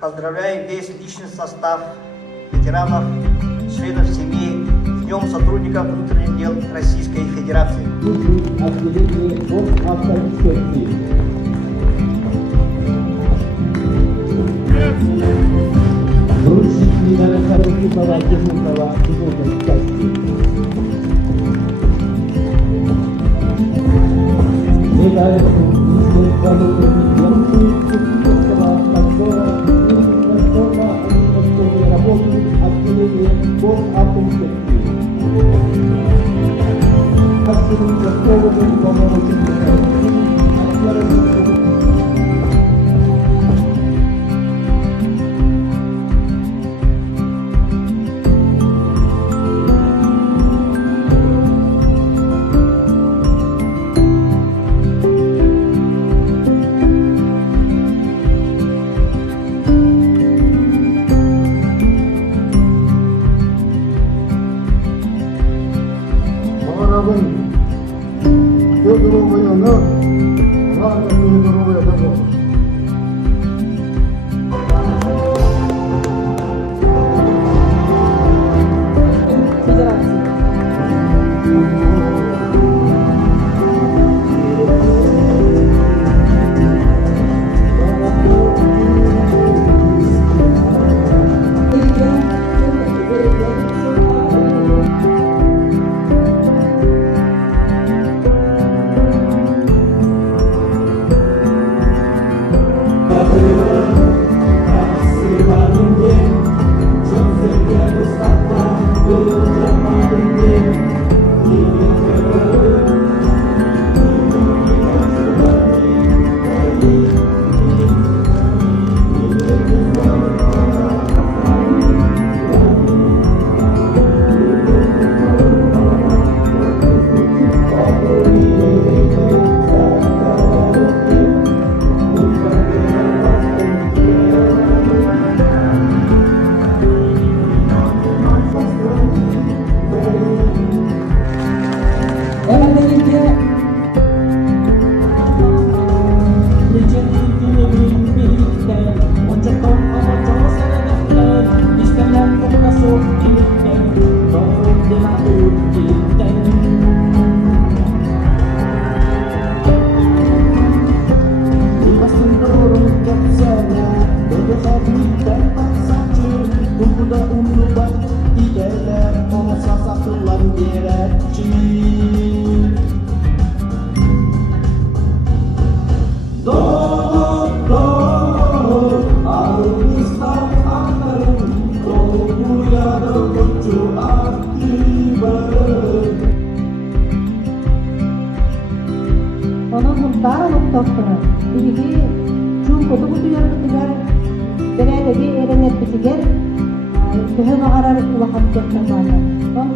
Поздравляю весь личный состав ветеранов, членов семьи с Днем сотрудников внутренних дел Российской Федерации. Отделение госавтоинспекции. Вручить медаль Харькова Техникова пилотной части. Медаль Министерства внутренних дел технического надзора организационной работы отделения госавтоинспекции. Спасибо за слово, помощь. Onun muhtarlık doktoru, ilgi çuğudu bu duyarlıklar, bereli bir erenet bitiger, tühü mağarar vakit göstermezler.